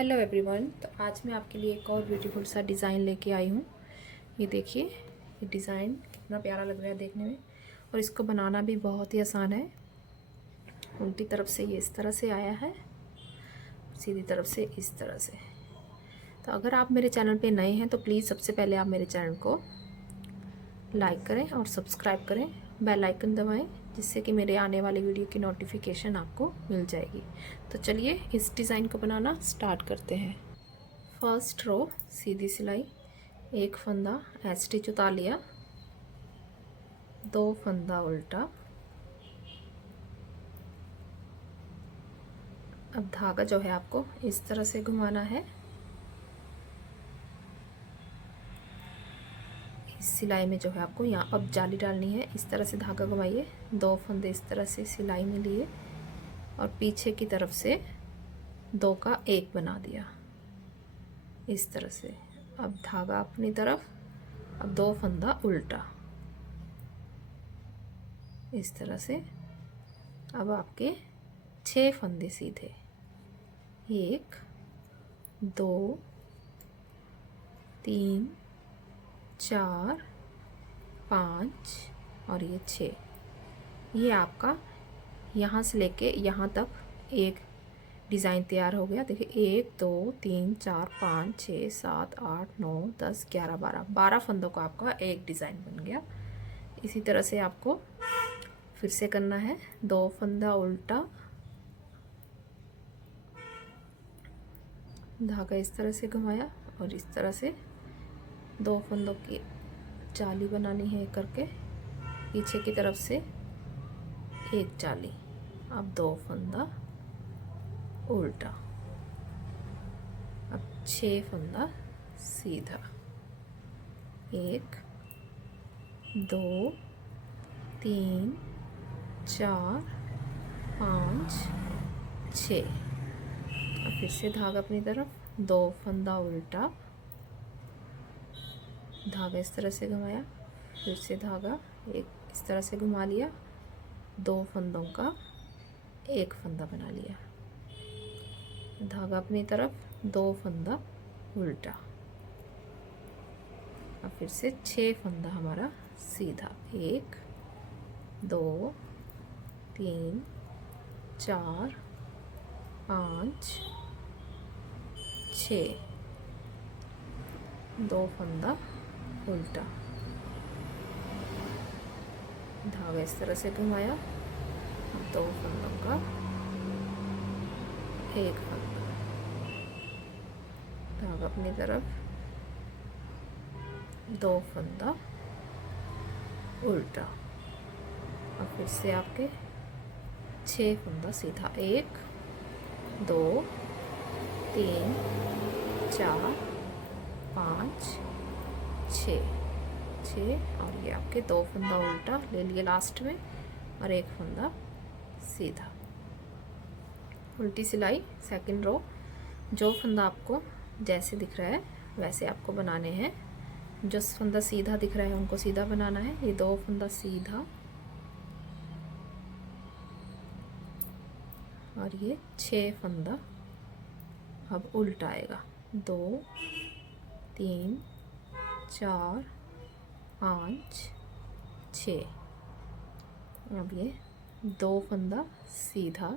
Hello everyone. तो आज मैं आपके लिए एक और ब्यूटीफुल सा डिज़ाइन लेके आई हूँ। ये देखिए, ये डिज़ाइन कितना प्यारा लग रहा है देखने में, और इसको बनाना भी बहुत ही आसान है। उल्टी तरफ से ये इस तरह से आया है, सीधी तरफ से इस तरह से। तो अगर आप मेरे चैनल पे नए हैं तो प्लीज़ सबसे पहले आप मेरे चैनल को लाइक करें और सब्सक्राइब करें, बेल आइकन दबाएं, जिससे कि मेरे आने वाली वीडियो की नोटिफिकेशन आपको मिल जाएगी। तो चलिए इस डिज़ाइन को बनाना स्टार्ट करते हैं। फर्स्ट रो सीधी सिलाई, एक फंदा स्टिच उतार लिया, दो फंदा उल्टा। अब धागा जो है आपको इस तरह से घुमाना है। इस सिलाई में जो है आपको यहाँ अब जाली डालनी है। इस तरह से धागा घुमाइए, दो फंदे इस तरह से सिलाई में लिए और पीछे की तरफ से दो का एक बना दिया इस तरह से। अब धागा अपनी तरफ, अब दो फंदा उल्टा इस तरह से। अब आपके 6 फंदे सीधे, 1 2 3 4 5 और ये 6। ये आपका यहाँ से लेके यहाँ तक एक डिज़ाइन तैयार हो गया। देखिए 1 2 3 4 5 6 7 8 9 10 11 12 फंदों का आपका एक डिज़ाइन बन गया। इसी तरह से आपको फिर से करना है। दो फंदा उल्टा, धागा इस तरह से घुमाया और इस तरह से दो फंदों की जाली बनानी है करके, पीछे की तरफ से एक जाली। अब दो फंदा उल्टा, अब 6 फंदा सीधा, 1 2 3 4 5 6। अब फिर से धागा अपनी तरफ, दो फंदा उल्टा, धागा इस तरह से घुमाया, फिर से धागा एक इस तरह से घुमा लिया, दो फंदों का एक फंदा बना लिया, धागा अपनी तरफ, दो फंदा उल्टा। अब फिर से 6 फंदा हमारा सीधा, 1 2 3 4 5 6, दो फंदा उल्टा, धागा इस तरह से घुमाया, दो फंदों का एक फंदा, धागा अपनी तरफ, दो फंदा उल्टा। और फिर से आपके 6 फंदा सीधा, 1 2 3 4 5 6 और ये आपके दो फंदा उल्टा ले लिए लास्ट में और एक फंदा सीधा। उल्टी सिलाई सेकंड रो। जो फंदा आपको जैसे दिख रहा है वैसे आपको बनाने हैं। जो फंदा सीधा दिख रहा है उनको सीधा बनाना है। ये दो फंदा सीधा और ये 6 फंदा अब उल्टा आएगा, 2 3 4 5 6। अब ये दो फंदा सीधा,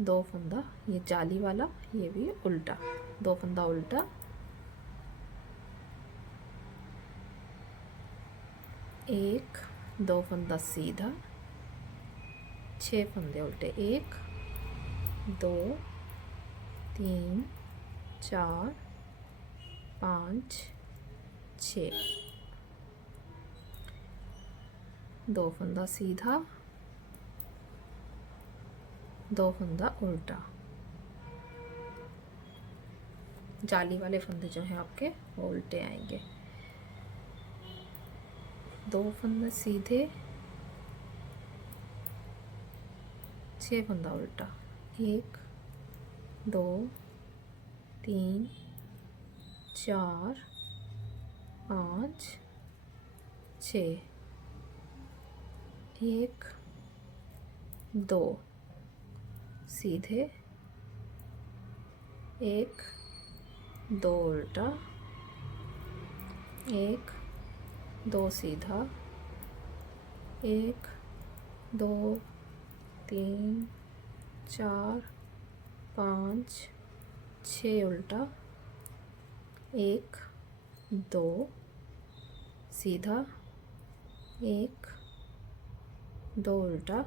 दो फंदा ये जाली वाला, ये भी उल्टा, दो फंदा उल्टा, एक दो फंदा सीधा, 6 फंदे उल्टे, 1 2 3 4 5 6, दो फंदा सीधा, दो फंदा उल्टा। जाली वाले फंदे जो हैं आपके वो उल्टे आएंगे। दो फंदे सीधे, 6 फंदा उल्टा, 1 2 3 4 5 6, 1 2 सीधे, एक, दो उल्टा, एक, दो सीधा, एक, दो, तीन, चार, पाँच, छः उल्टा, एक, दो सीधा, एक, दो उल्टा,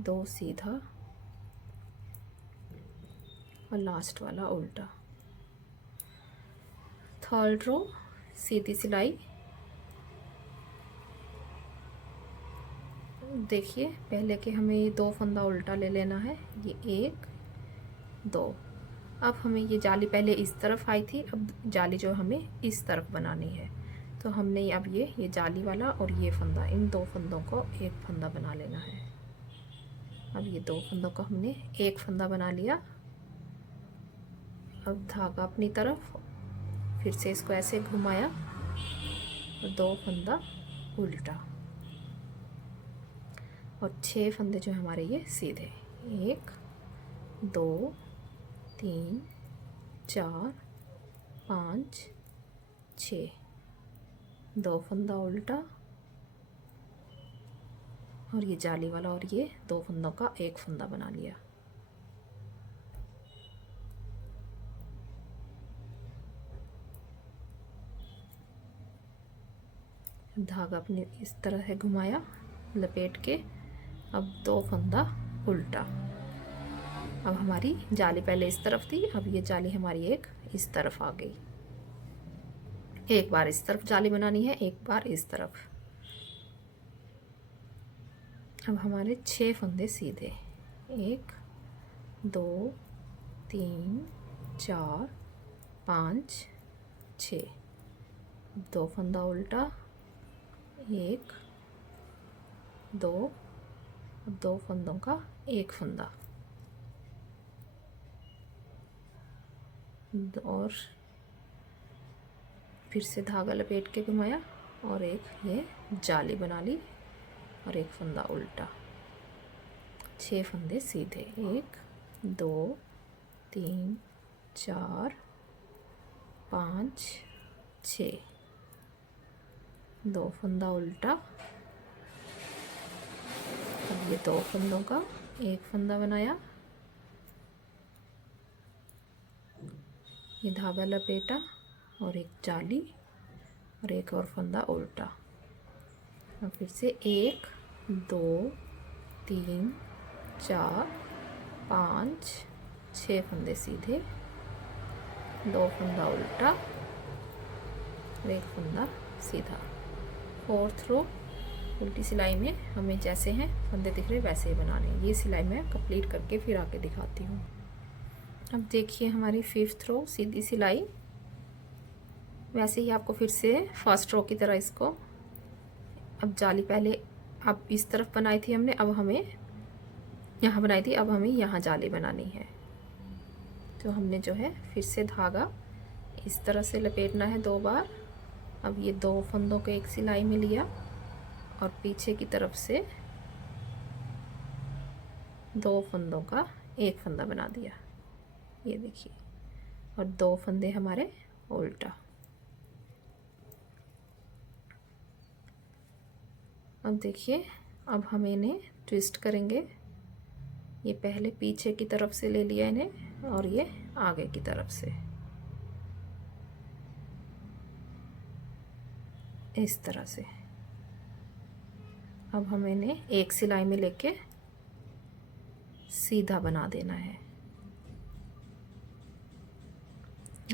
दो सीधा और लास्ट वाला उल्टा। थर्ड रो सीधी सिलाई। देखिए पहले के हमें ये दो फंदा उल्टा ले लेना है, ये एक, दो। अब हमें ये जाली पहले इस तरफ आई थी, अब जाली जो हमें इस तरफ बनानी है, तो हमने अब ये जाली वाला और ये फंदा, इन दो फंदों को एक फंदा बना लेना है। अब ये दो फंदों को हमने एक फंदा बना लिया। अब धागा अपनी तरफ, फिर से इसको ऐसे घुमाया और दो फंदा उल्टा और 6 फंदे जो हमारे ये सीधे, 1, 2, 3, 4, 5, 6, दो फंदा उल्टा और ये जाली वाला और ये दो फंदों का एक फंदा बना लिया। धागा अपने इस तरह से घुमाया लपेट के, अब दो फंदा उल्टा। अब हमारी जाली पहले इस तरफ थी, अब ये जाली हमारी एक इस तरफ आ गई। एक बार इस तरफ जाली बनानी है, एक बार इस तरफ। अब हमारे 6 फंदे सीधे, 1, 2, 3, 4, 5, 6, दो फंदा उल्टा, 1, 2, दो फंदों का एक फंदा और फिर से धागा लपेट के घुमाया और एक ये जाली बना ली और एक फंदा उल्टा। 6 फंदे सीधे, 1, 2, 3, 4, 5, 6, दो फंदा उल्टा। अब ये दो फंदों का एक फंदा बनाया, ये धागा लपेटा और एक जाली और एक और फंदा उल्टा। और फिर से 1, 2, 3, 4, 5, 6 फंदे सीधे, दो फंदा उल्टा और एक फंदा सीधा। फोर्थ रो उल्टी सिलाई में हमें जैसे हैं फंदे दिख रहे वैसे ही बनाने हैं। ये सिलाई मैं कंप्लीट करके फिर आके दिखाती हूँ। अब देखिए हमारी 5th रो सीधी सिलाई। वैसे ही आपको फिर से फर्स्ट रो की तरह इसको, अब जाली पहले अब इस तरफ बनाई थी हमने, अब हमें यहाँ बनाई थी, अब हमें यहाँ जाली बनानी है। तो हमने जो है फिर से धागा इस तरह से लपेटना है 2 बार। अब ये दो फंदों को एक सिलाई में लिया और पीछे की तरफ से दो फंदों का एक फंदा बना दिया, ये देखिए, और दो फंदे हमारे उल्टा। अब देखिए, अब हम इन्हें ट्विस्ट करेंगे। ये पहले पीछे की तरफ से ले लिया इन्हें और ये आगे की तरफ से इस तरह से। अब हम इन्हें एक सिलाई में लेके सीधा बना देना है।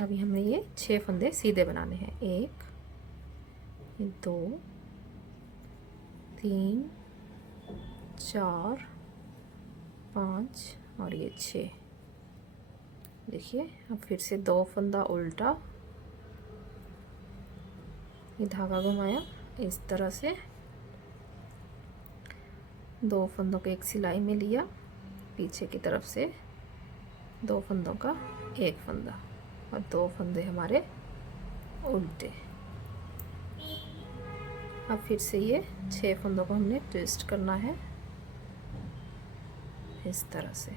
अभी हमें ये 6 फंदे सीधे बनाने हैं, 1, 2, 3, 4, 5 और ये 6। देखिए, अब फिर से दो फंदा उल्टा, ये धागा घुमाया इस तरह से, दो फंदों को एक सिलाई में लिया, पीछे की तरफ से दो फंदों का एक फंदा और दो फंदे हमारे उल्टे। अब फिर से ये 6 फंदों को हमने ट्विस्ट करना है इस तरह से।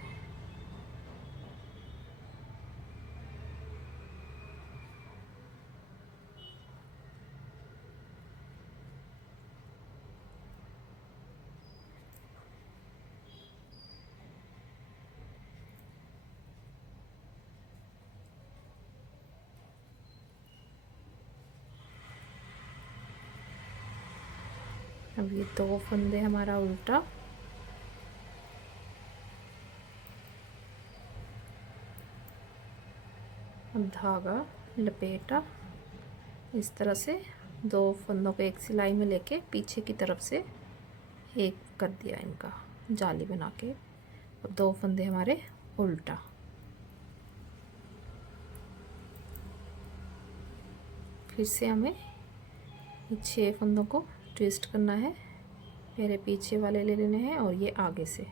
अब ये 2 फंदे हमारा उल्टा, अब धागा लपेटा, इस तरह से 2 फंदों को एक सिलाई में लेके पीछे की तरफ से एक कर दिया इनका जाली बना के। अब 2 फंदे हमारे उल्टा, फिर से हमें 6 फंदों को ट्विस्ट करना है। पहले पीछे वाले ले लेने हैं और ये आगे से।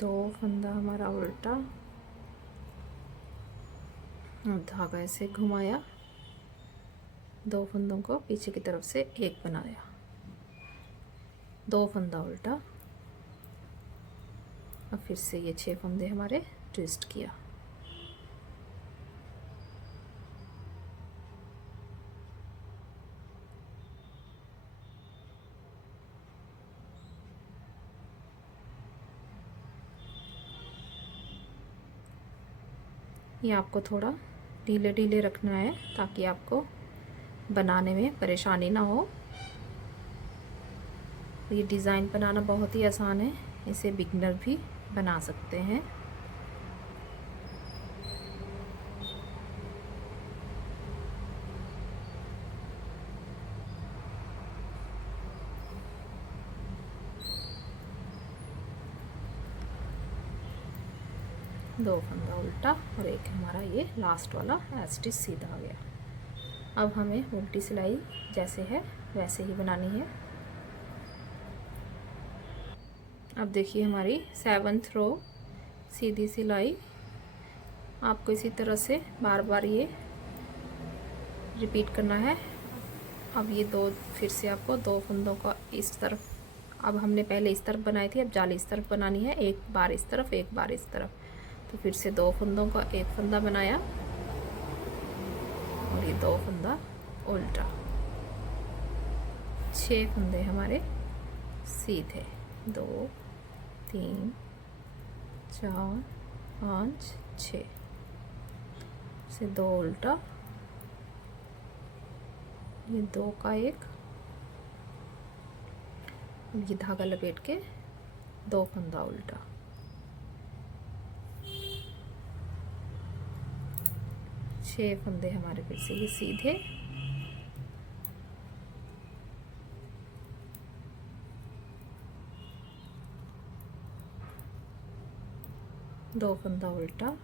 दो फंदा हमारा उल्टा, धागा ऐसे घुमाया, 2 फंदों को पीछे की तरफ से एक बनाया, 2 फंदा उल्टा। अब फिर से ये 6 फंदे हमारे ट्विस्ट किया। ये आपको थोड़ा ढीले ढीले रखना है ताकि आपको बनाने में परेशानी ना हो। ये डिज़ाइन बनाना बहुत ही आसान है, इसे बिगनर भी बना सकते हैं। दो फंदा उल्टा और एक हमारा ये लास्ट वाला स्टिच सीधा आ गया। अब हमें उल्टी सिलाई जैसे है वैसे ही बनानी है। अब देखिए हमारी 7th रो सीधी सिलाई, आपको इसी तरह से बार बार ये रिपीट करना है। अब ये फिर से आपको 2 फंदों का इस तरफ, अब हमने पहले इस तरफ बनाई थी, अब जाली इस तरफ बनानी है, एक बार इस तरफ एक बार इस तरफ। तो फिर से 2 फंदों का एक फंदा बनाया और ये 2 फंदा उल्टा, 6 फंदे हमारे सीधे, 2 3 4 5 6 से 2 उल्टा, ये 2 का एक, ये धागा लपेट के 2 फंदा उल्टा, 6 फंदे हमारे फिर से ये सीधे, 2 फंदा उल्टा,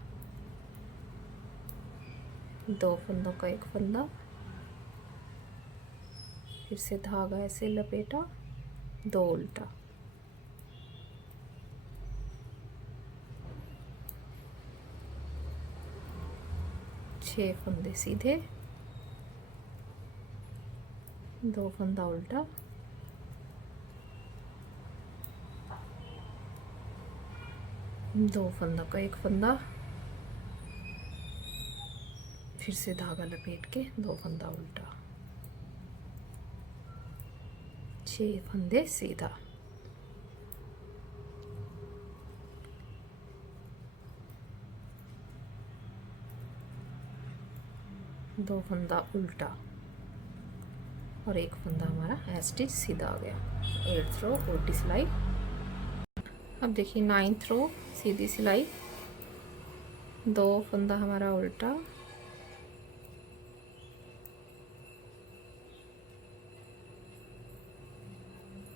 2 फंदों का एक फंदा, फिर से धागा ऐसे लपेटा, 2 उल्टा, 6 फंदे सीधे, 2 फंदा उल्टा, 2 फंदों का एक फंदा, फिर से धागा लपेट के 2 फंदा उल्टा, 6 फंदे सीधा, दो फंदा उल्टा और एक फंदा हमारा स्टिच सीधा आ गया। 8th रो उल्टी सिलाई। अब देखिए 9th रो सीधी सिलाई, 2 फंदा हमारा उल्टा,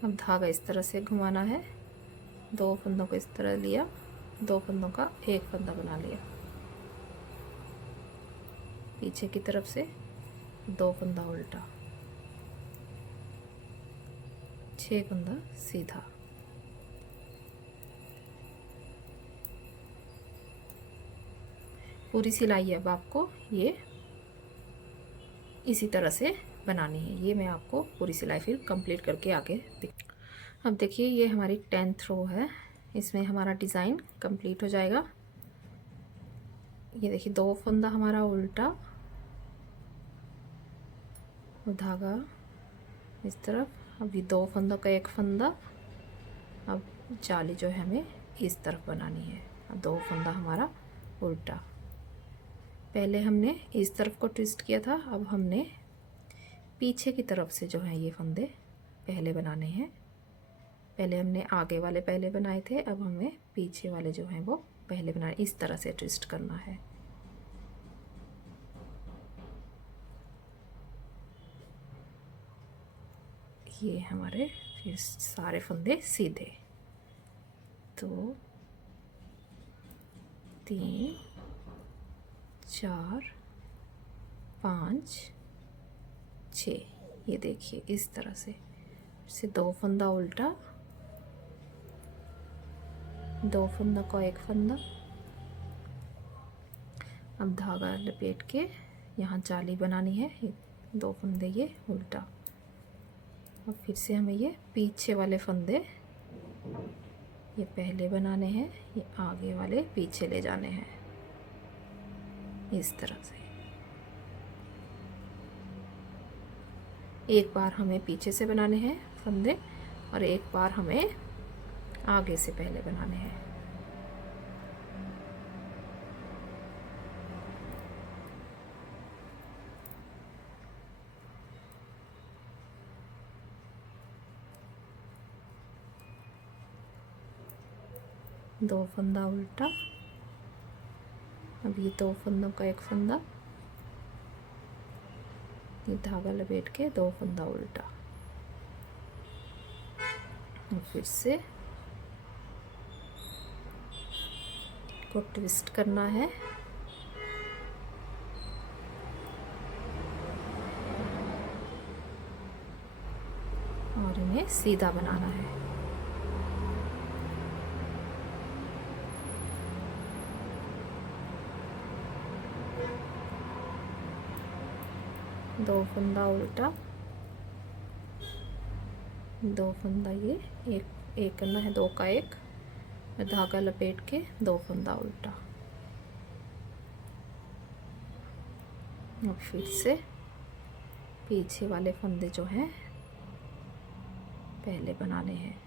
अब धागा इस तरह से घुमाना है, 2 फंदों को इस तरह लिया, 2 फंदों का एक फंदा बना लिया, पीछे की तरफ से 2 फंदा उल्टा, 6 फंदा सीधा, पूरी सिलाई अब आपको ये इसी तरह से बनानी है। ये मैं आपको पूरी सिलाई फिर कंप्लीट करके आगे अब देखिए ये हमारी 10th रो है, इसमें हमारा डिज़ाइन कंप्लीट हो जाएगा। ये देखिए 2 फंदा हमारा उल्टा और धागा इस तरफ। अब ये 2 फंदों का एक फंदा, अब जाली जो है हमें इस तरफ बनानी है। अब 2 फंदा हमारा उल्टा। पहले हमने इस तरफ को ट्विस्ट किया था, अब हमने पीछे की तरफ से जो है ये फंदे पहले बनाने हैं। पहले हमने आगे वाले पहले बनाए थे, अब हमें पीछे वाले जो हैं वो पहले बनाए। इस तरह से ट्विस्ट करना है। ये हमारे फिर सारे फंदे सीधे। तो 3 4 5 6, ये देखिए इस तरह से 2 फंदा उल्टा, 2 फंदा का एक फंदा। अब धागा लपेट के यहाँ जाली बनानी है। 2 फंदे ये उल्टा। अब फिर से हमें ये पीछे वाले फंदे ये पहले बनाने हैं, ये आगे वाले पीछे ले जाने हैं इस तरह से। एक बार हमें पीछे से बनाने हैं फंदे और एक बार हमें आगे से पहले बनाने हैं। दो फंदा उल्टा, अब ये 2 फंदों का एक फंदा, ये धागा लपेट के 2 फंदा उल्टा। और फिर से को ट्विस्ट करना है और इन्हें सीधा बनाना है। दो फंदा उल्टा, 2 फंदा ये एक करना है, 2 का एक, धागा लपेट के 2 फंदा उल्टा। अब फिर से पीछे वाले फंदे जो हैं पहले बनाने हैं।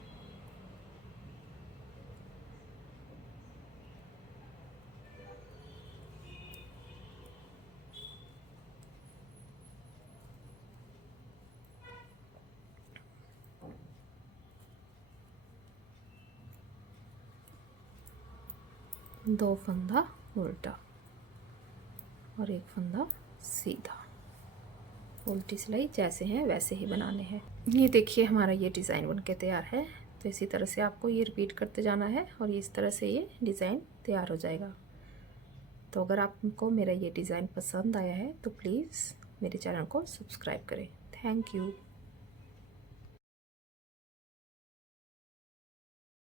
दो फंदा उल्टा और एक फंदा सीधा। उल्टी सिलाई जैसे हैं वैसे ही बनाने हैं। ये देखिए हमारा ये डिज़ाइन बनके तैयार है। तो इसी तरह से आपको ये रिपीट करते जाना है और इस तरह से ये डिज़ाइन तैयार हो जाएगा। तो अगर आपको मेरा ये डिज़ाइन पसंद आया है तो प्लीज़ मेरे चैनल को सब्सक्राइब करें। Thank you.